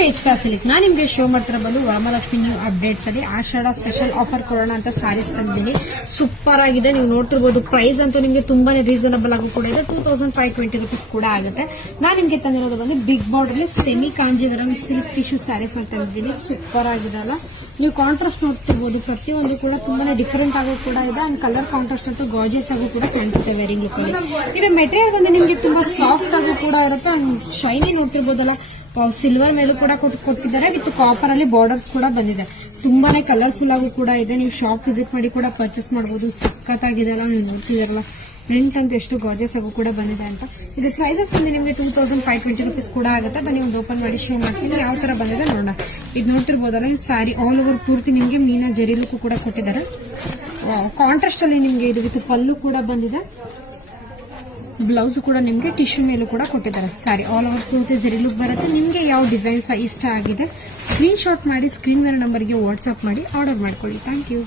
ಟೇಜ್ silk ನಾನು ನಿಮಗೆ show ಮಾಡ್ತಿರಬಹುದು Varamahalakshmi new updates ಅಲ್ಲಿ ಆಷಾಢ ಸ್ಪೆಷಲ್ ಆಫರ್ ಕೊಡೋಣ ಅಂತ ಸಾರೀಸ್ ತಂದಿದ್ದೀನಿ. ಸೂಪರ್ ಆಗಿದೆ, ನೀವು ನೋಡ್ತಿರ್ಬೋದು. ಪ್ರೈಸ್ ಅಂತೂ ನಿಮಗೆ ತುಂಬಾನೇ ರೀಸನಬಲ್ ಆಗು ಕೂಡ ಇದೆ. 2520 ರೂಪೀಸ್ ಕೂಡ ಆಗುತ್ತೆ. ನಾನು ನಿಮಗೆ ತಂದಿರೋದು ಬಂದು big border semi Kanjeevaram silk tissue sarees ಅಂತ ತಂದಿದ್ದೀನಿ. ಸೂಪರ್ ಆಗಿದೆ ಅಲ್ಲ, ನೀವು ಕಾಂಟ್ರಾಸ್ಟ್ ನೋಡ್ತಿರ್ಬೋದು. ಪ್ರತಿಯೊಂದು ಕೂಡ ತುಂಬಾನೇ ಡಿಫರೆಂಟ್ ಆಗೋ ಕೂಡ ಇದೆ. ಅಂಡ್ ಕಲರ್ ಕಾಂಟ್ರಾಸ್ಟ್ ಅಂತೂ ಗಾರ್ಜಿಯಸ್ ಆಗು ಕೂಡ ಕಾಣಿಸುತ್ತೆ ವೇರಿಂಗ್ ಲುಕ್ ಅಲ್ಲಿ. ಇದು ಮೆಟೀರಿಯಲ್ ಬಂದು ನಿಮಗೆ ತುಂಬಾ ಸಾಫ್ಟ್ ಆಗು ಕೂಡ ಇರುತ್ತೆ. ಅಂಡ್ ಶೈನಿ ನೋಡ್ತಿರ್ಬೋದಲ್ಲ, ಸಿಲ್ವರ್ ಮೇಲೂ ಕೂಡ ಕೊಟ್ಟಿದ್ದಾರೆ. ವಿತ್ ಕಾಪರ್ ಅಲ್ಲಿ ಬಾರ್ಡರ್ಸ್ ಕೂಡ ಬಂದಿದೆ. ತುಂಬಾನೇ ಕಲರ್ಫುಲ್ ಆಗು ಕೂಡ ಇದೆ. ನೀವು ಶಾಪ್ ವಿಸಿಟ್ ಮಾಡಿ ಕೂಡ ಪರ್ಚೇಸ್ ಮಾಡಬಹುದು. ಸಖತ್ತಾಗಿದೆ ಅಲ್ಲ, ನೀವು ನೋಡ್ತಿದಾರಲ್ಲ ಪ್ರಿಂಟ್ ಅಂತ ಎಷ್ಟು ಗಾರ್ಜಿಯಸ್ ಆಗು ಕೂಡ ಬಂದಿದೆ ಅಂತ. ಇದು ಪ್ರೈಸಸ್ ಬಂದು ನಿಮಗೆ 2520 ರೂಪೀಸ್ ಕೂಡ ಆಗುತ್ತೆ. ಬನ್ನಿ ಒಂದು ಓಪನ್ ಮಾಡಿ ಶೋ ಮಾಡ್ತೀನಿ ಯಾವ ತರ ಬಂದಿದೆ ನೋಡೋಣ. ಇದು ನೋಡ್ತಿರ್ಬೋದಲ್ಲ, ಸ್ಯಾರಿ ಆಲ್ ಓವರ್ ಪೂರ್ತಿ ನಿಮಗೆ ಮೀನಾ ಜರಿ ಲುಕ್ ಕೂಡ ಕೊಟ್ಟಿದ್ದಾರೆ. ಕಾಂಟ್ರಾಸ್ಟ್ ಅಲ್ಲಿ ನಿಮಗೆ ಇದು ವಿತ್ ಪಲ್ಲು ಕೂಡ ಬಂದಿದೆ. ಬ್ಲೌಸ್ ಕೂಡ ನಿಮಗೆ ಟಿಶ್ಯೂ ಮೇಲೂ ಕೂಡ ಕೊಟ್ಟಿದ್ದಾರೆ. ಸ್ಯಾರಿ ಆಲ್ ಓವರ್ ಪೂರ್ತಿ ಜರಿ ಲುಕ್ ಬರುತ್ತೆ. ನಿಮಗೆ ಯಾವ ಡಿಸೈನ್ಸ್ ಇಷ್ಟ ಆಗಿದೆ ಸ್ಕ್ರೀನ್ ಶಾಟ್ ಮಾಡಿ ಸ್ಕ್ರೀನ್ ಮೇಲೆ ನಂಬರ್ಗೆ ವಾಟ್ಸ್ಆಪ್ ಮಾಡಿ ಆರ್ಡರ್ ಮಾಡ್ಕೊಳ್ಳಿ. Thank you.